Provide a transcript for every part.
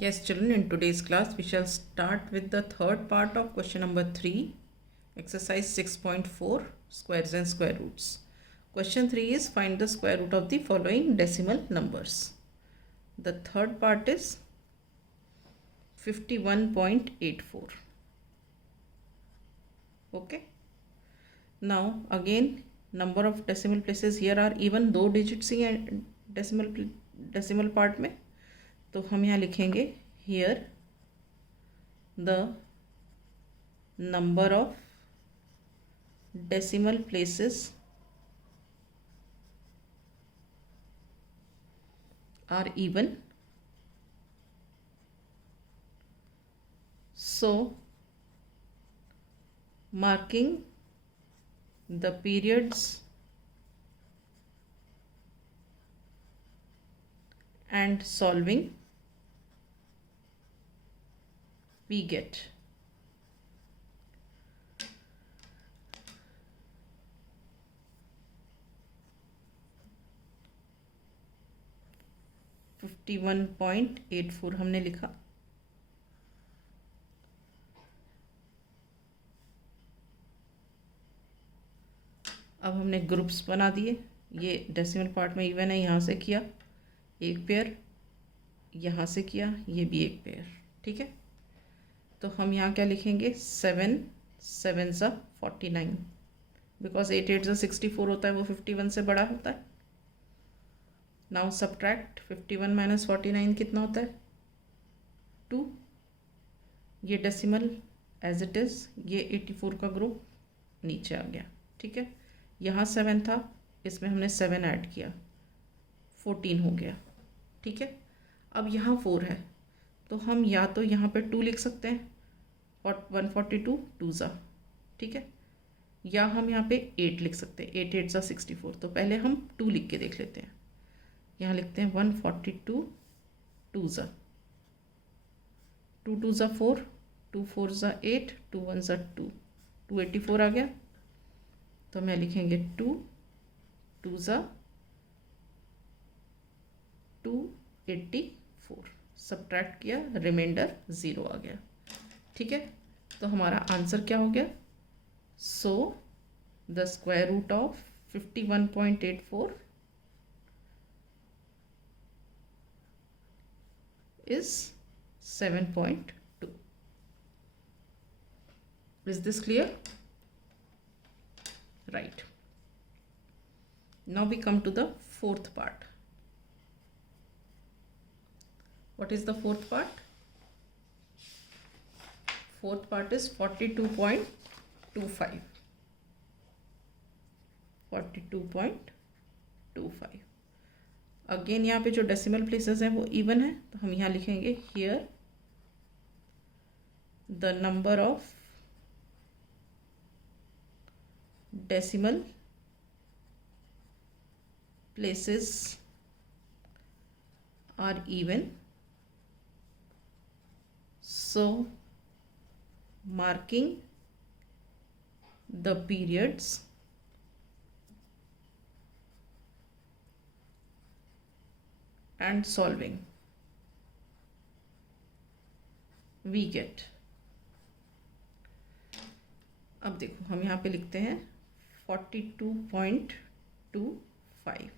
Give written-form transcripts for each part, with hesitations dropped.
Yes, children, in today's class, we shall start with the third part of question number 3, exercise 6.4, squares and square roots. Question 3 is find the square root of the following decimal numbers. The third part is 51.84. Okay. Now, again, number of decimal places here are even, दो digits ही हैं decimal part में, तो हम यहाँ लिखेंगे here the number of decimal places are even, so marking the periods and solving we get (51.84) हमने लिखा। अब हमने ग्रुप्स बना दिए। ये डेसिमल पार्ट में इवन है, यहाँ से किया एक पेयर, यहाँ से किया ये भी एक पेयर। ठीक है, तो हम यहाँ क्या लिखेंगे 7 7 सा 49, बिकॉज 8 8 सा 64 होता है, वो 51 से बड़ा होता है। नाउ सब्ट्रैक्ट 51 माइनस 49 कितना होता है 2। ये डेसिमल एज इट इज़, ये 84 का ग्रुप नीचे आ गया। ठीक है, यहाँ 7 था, इसमें हमने 7 ऐड किया, 14 हो गया। ठीक है, अब यहाँ 4 है, तो हम या तो यहाँ पे 2 लिख सकते हैं, 142 2 ज़ा। ठीक है, या हम यहाँ पे 8 लिख सकते हैं, 8 8 ज़ा 64। तो पहले हम 2 लिख के देख लेते हैं। यहाँ लिखते हैं 142 2 ज़ा, 2 2 ज़ा 4, 2 4 ज़ा 8, 2 1 ज़ा 2, 284 आ गया। तो मैं लिखेंगे 2 2 ज़ा 284, सब्ट्रैक्ट किया, रिमाइंडर 0 आ गया। ठीक है, तो हमारा आंसर क्या हो गया, so the square root of 51.84 is 7.2. Is this clear? Right. Now we come to the fourth part. What is the fourth part? Fourth part is 42.25. 42.25. Again यहाँ पे जो डेसिमल प्लेसेस हैं वो इवन है, तो हम यहाँ लिखेंगे here the number of decimal places are even, so marking the periods and solving we get। अब देखो हम यहाँ पे लिखते हैं 42.25।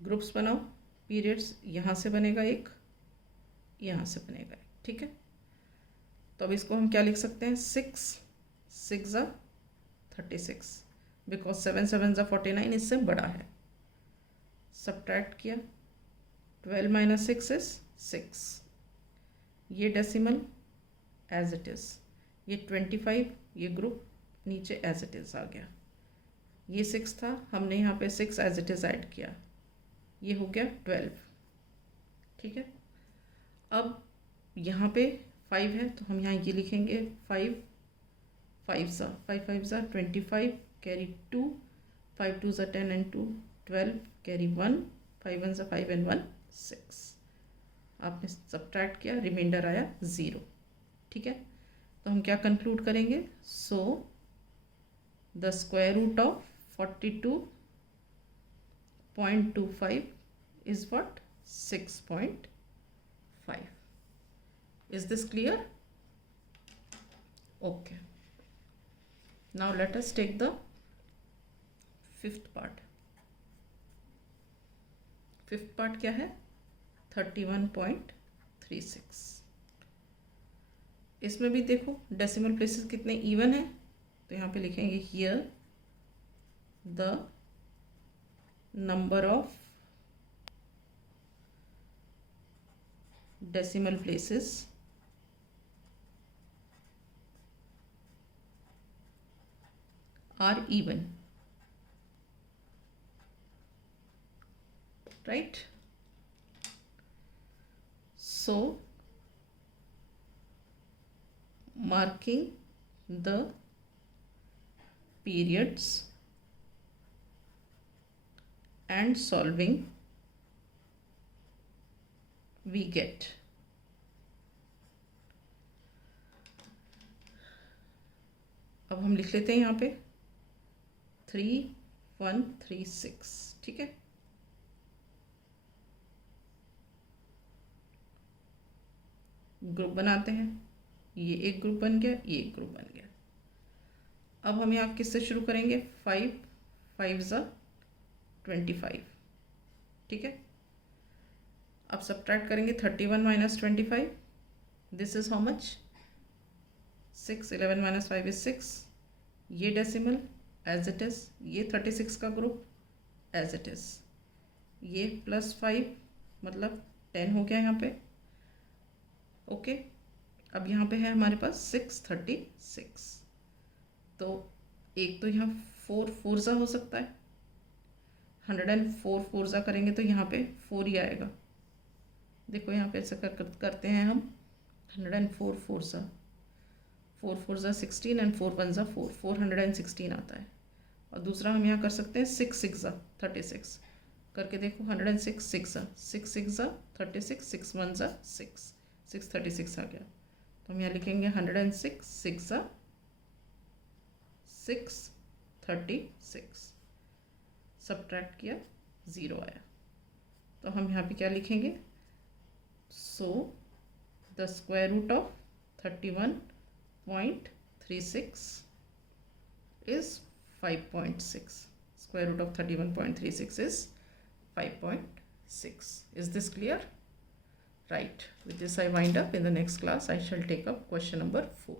ग्रुप्स बनाओ, पीरियड्स यहाँ से बनेगा एक, यहाँ से बनेगा एक। ठीक है, तो अब इसको हम क्या लिख सकते हैं 6 6 ज़ा 36, बिकॉज 7 7 ज़ा 49 इससे बड़ा है। सब्ट्रैक्ट किया, 12 माइनस 6 इज 6। ये डेसिमल एज इट इज़, ये 25, ये ग्रुप नीचे एज इट इज़ आ गया। ये 6 था, हमने यहाँ पे 6 एज इट इज़ ऐड किया, ये हो गया 12। ठीक है, अब यहाँ पे 5 है, तो हम यहाँ ये लिखेंगे 5 5 ज़ा 5 5 ज़ा 25, कैरी 2, 5 2 ज़ा 10 एंड 2 12, कैरी 1, 5 1 ज़ा 5 एंड 1 6। आपने सब्ट्रैक्ट किया, रिमाइंडर आया 0। ठीक है, तो हम क्या कंक्लूड करेंगे, सो the square root of 42.25 is what? 6.5. Is this clear? Okay. Now let us take the fifth part. Fifth part क्या है? 31.36. इसमें भी देखो डेसिमल प्लेसेस कितने इवन है, तो यहाँ पे लिखेंगे here the number of decimal places are even, right? So marking the periods and solving we get अब हम लिख लेते हैं यहाँ पे 3136, ठीक है। ग्रुप बनाते हैं, ये एक ग्रुप बन गया, ये एक ग्रुप बन गया। अब हम यहाँ किससे शुरू करेंगे? 5 5 ज़ा 25, ठीक है। अब सब्ट्रैक्ट करेंगे 31 minus 25, this is how much? 6। 11 minus 5 is 6। ये डेसिमल एज इट इज़, ये 36 का ग्रुप एज इट इज़, ये +5 मतलब 10 हो गया यहाँ पे, ओके। अब यहाँ पे है हमारे पास 636, तो एक तो यहाँ 4 4 ज़ा हो सकता है, 104 4 ज़ा करेंगे तो यहाँ पे 4 ही आएगा। देखो यहाँ पे ऐसा करते हैं हम, 104 4 ज़ा 4 4 ज़ा 16 एंड 4 1 ज़ा 4 416 आता है। और दूसरा हम यहाँ कर सकते हैं 6 6 ज़ा 36 करके देखो, 106 6 ज़ा 6 6 ज़ा 36 6 1 ज़ा 6 636 आ गया। तो हम यहाँ लिखेंगे 106 6 ज़ा 636, सब्ट्रैक्ट किया 0 आया। तो हम यहाँ पे क्या लिखेंगे? So the square root of 31.36 is 5.6. Square root of 31.36 is 5.6. Is this clear? Right. With this I wind up. In the next class I shall take up question number 4.